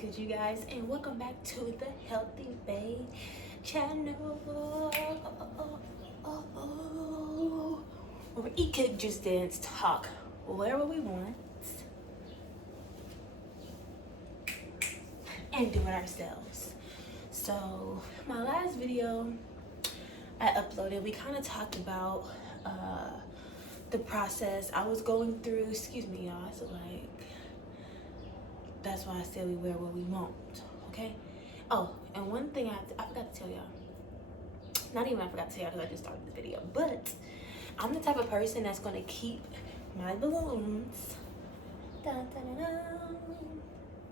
good, you guys? And welcome back to the Healthy Bae channel. Where we eat, cook, juice, dance, talk wherever we want, and do it ourselves. So, my last video I uploaded, we kind of talked about the process I was going through. Excuse me, y'all. So, like, that's why I said we wear what we want, okay? Oh, and one thing I forgot to tell y'all. Not even I forgot to tell y'all because I just started the video. But I'm the type of person that's going to keep my balloons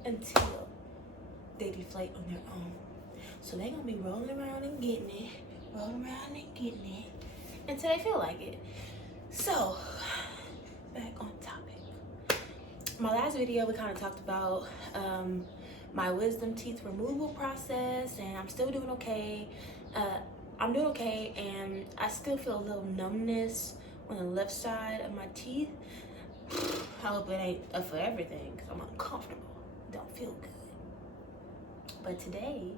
until they deflate on their own. So they're going to be rolling around and getting it, until they feel like it. So, back on topic. My last video, we kind of talked about my wisdom teeth removal process, and I'm still doing okay. I'm doing okay, and I still feel a little numbness on the left side of my teeth. I hope it ain't for everything, because I'm uncomfortable. Don't feel good. But today,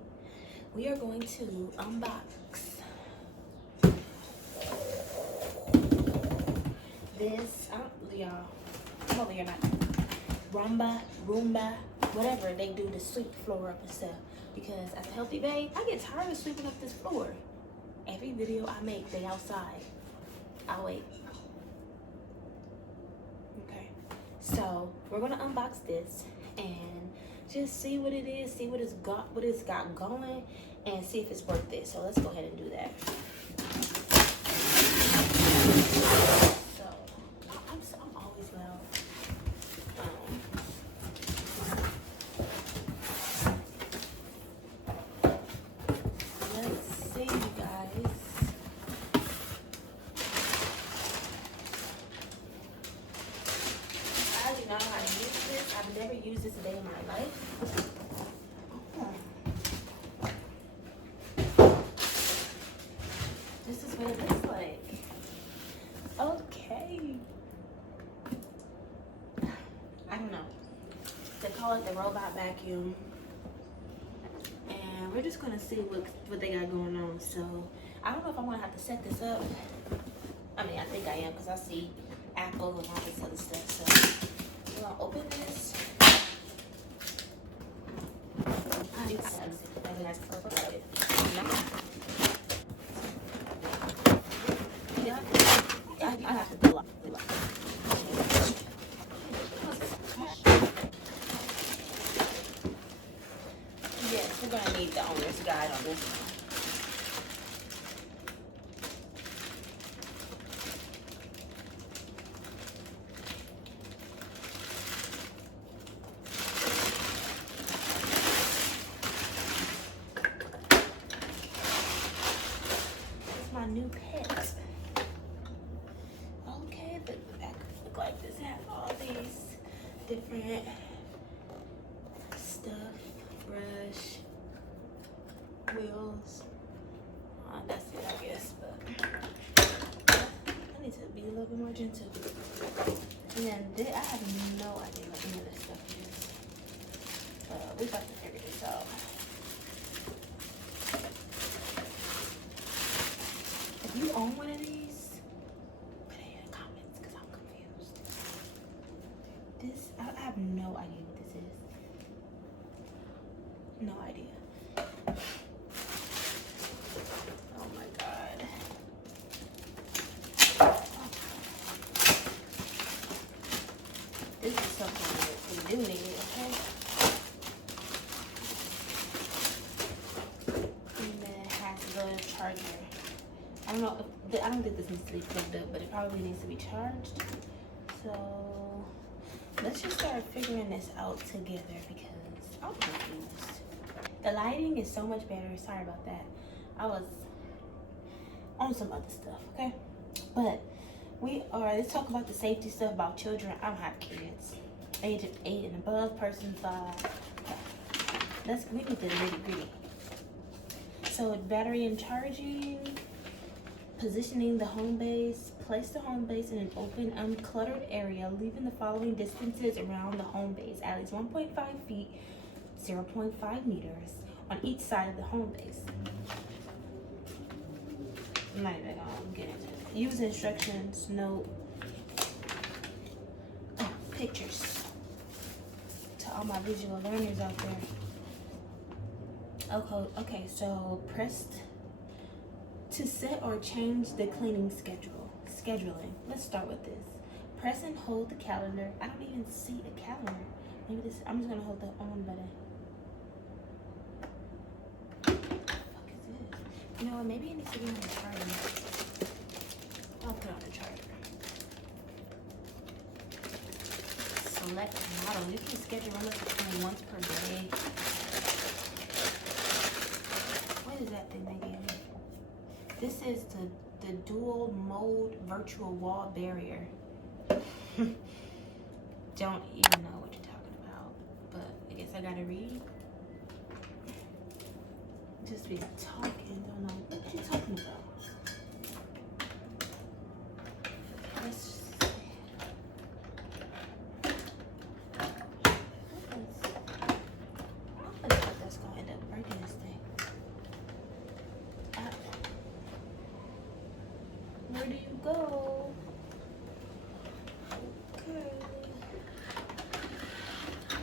we are going to unbox this. Y'all, I'm over here not. Roomba, whatever they do to sweep the floor up and stuff. Because as a healthy babe, I get tired of sweeping up this floor. Every video I make, they outside. I'll wait. Okay. So we're gonna unbox this and just see what it is, see what it's got going, and see if it's worth it. So let's go ahead and do that. So I'm always loud. Let's see, you guys. I do not know how to use this. I've never used this a day in my life. This is what it looks like. Okay. I don't know. They call it the robot vacuum. And we're just gonna see what they got going on. So I don't know if I'm gonna have to set this up. I mean, I think I am because I see Apple and all this other stuff. So we're gonna open this. I have to do it. Yes, we're gonna need the owner's guide on this one. It's my new pet. Okay, the back look like this. Have all these different stuff. Brush, wheels. That's it, I guess. But I need to be a little bit more gentle. And then I have no idea what any of this stuff is. We got to figure this out. If you own one of these, put it in the comments because I'm confused. I have no idea what this is. No idea. Oh my God. This is something that we do need, okay? And then it has to go in a charger. I don't know, I don't think this needs to be plugged up, but it probably needs to be charged. So let's just start figuring this out together because I'm confused. The lighting is so much better. Sorry about that. I was on some other stuff, okay? But let's talk about the safety stuff about children. I don't have kids. Age of 8 and above, person 5. We need the nitty-gritty. So battery and charging, positioning the home base. Place the home base in an open, uncluttered area, leaving the following distances around the home base. At least 1.5 feet 0.5 meters on each side of the home base. I'm not even gonna get into it. Use instructions, note, pictures to all my visual learners out there. Okay, so press to set or change the cleaning scheduling. Let's start with this. Press and hold the calendar. I don't even see a calendar. Maybe this, I'm just gonna hold the on button. What the fuck is this? You know what, maybe it needs to be on the charger. I'll put it on the charger. Select model. You can schedule Roomba to clean once per day. What is that thing they gave me? This is the dual mode virtual wall barrier. Don't even know what you're talking about, but I guess I gotta read. Just be talking, don't know what you're talking about. Let's see. That's gonna end up breaking this thing. Where do you go? Okay.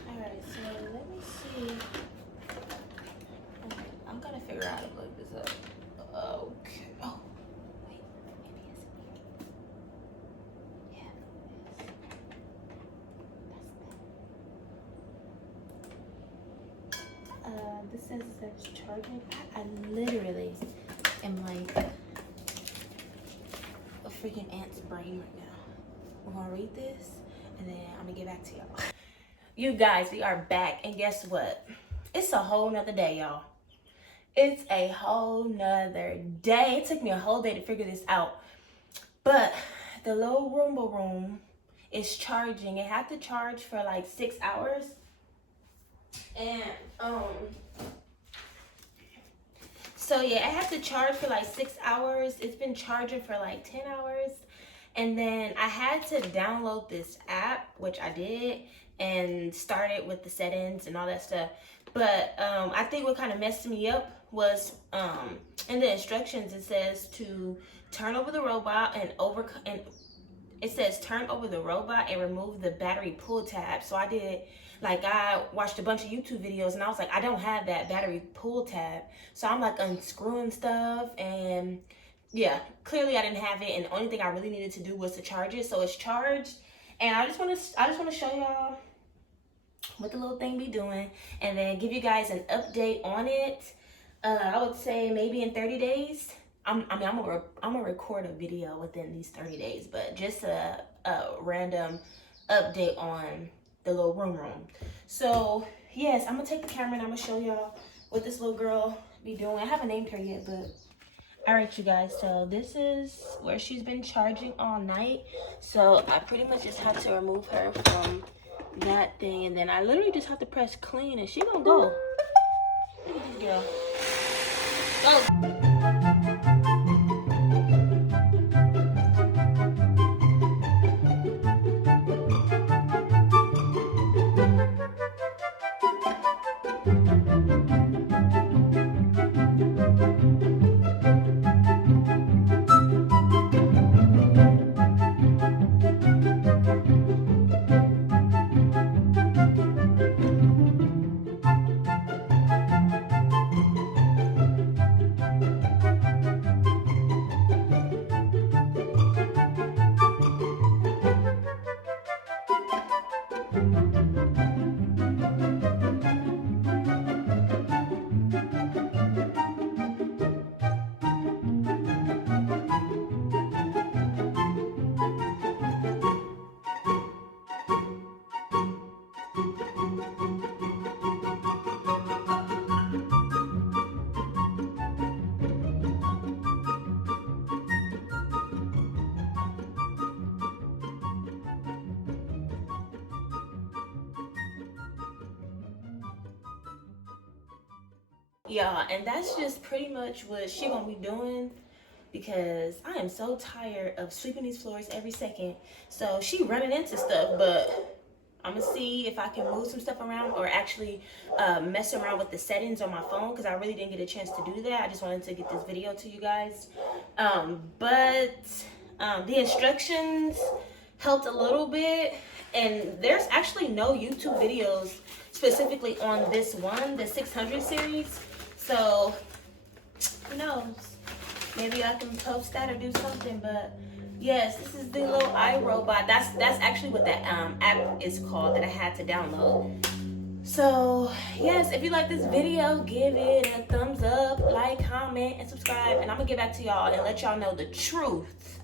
Alright, so let me see. Okay, I'm gonna figure out how to plug this up. Okay. Oh, wait. Maybe it's here. Yeah, it is. This says there's charging. I literally am like a freaking ant's brain right now. We're gonna read this and then I'm gonna get back to y'all. You guys, we are back, and guess what? It's a whole nother day, y'all. It's a whole nother day. It took me a whole day to figure this out. But the little Roomba room is charging. It had to charge for like 6 hours. And so yeah, I had to charge for like 6 hours. It's been charging for like 10 hours. And then I had to download this app, which I did, and start it with the settings and all that stuff. But I think what kind of messed me up was in the instructions it says to turn over the robot and it says turn over the robot and remove the battery pull tab. So I did, like, I watched a bunch of YouTube videos and I was like, I don't have that battery pull tab. So I'm like unscrewing stuff, and yeah, clearly I didn't have it, and the only thing I really needed to do was to charge it. So it's charged, and I just want to show y'all what the little thing be doing, and then give you guys an update on it. I would say maybe in 30 days. I'm gonna record a video within these 30 days, but just a random update on the little room. So yes, I'm gonna take the camera and I'm gonna show y'all what this little girl be doing. I haven't named her yet, but all right, you guys, so this is where she's been charging all night. So I pretty much just have to remove her from that thing, and then I literally just have to press clean and she gonna go. Look at this girl. Go. Yeah, and that's just pretty much what she gonna be doing, because I am so tired of sweeping these floors every second. So she running into stuff, but I'm gonna see if I can move some stuff around or actually mess around with the settings on my phone, because I really didn't get a chance to do that. I just wanted to get this video to you guys. But the instructions helped a little bit, and there's actually no YouTube videos specifically on this one, the 600 series. So who knows? Maybe I can post that or do something. But yes, this is the little iRobot. That's actually what that app is called that I had to download. So yes, if you like this video, give it a thumbs up, like, comment, and subscribe. And I'm gonna get back to y'all and let y'all know the truth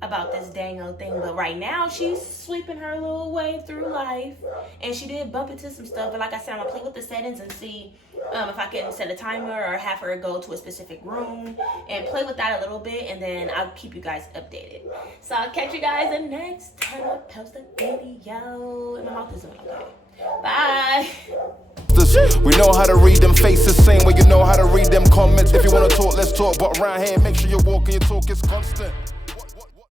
about this dang old thing. But right now she's sweeping her little way through life, and she did bump into some stuff. But like I said, I'm gonna play with the settings and see if I can set a timer or have her go to a specific room and play with that a little bit, and then I'll keep you guys updated. So I'll catch you guys the next time I post a video. And my mouth is doing okay. Bye. We know how to read them faces, same way you know how to read them comments. If you wanna talk, let's talk, but around here, make sure you walk and your talk is constant.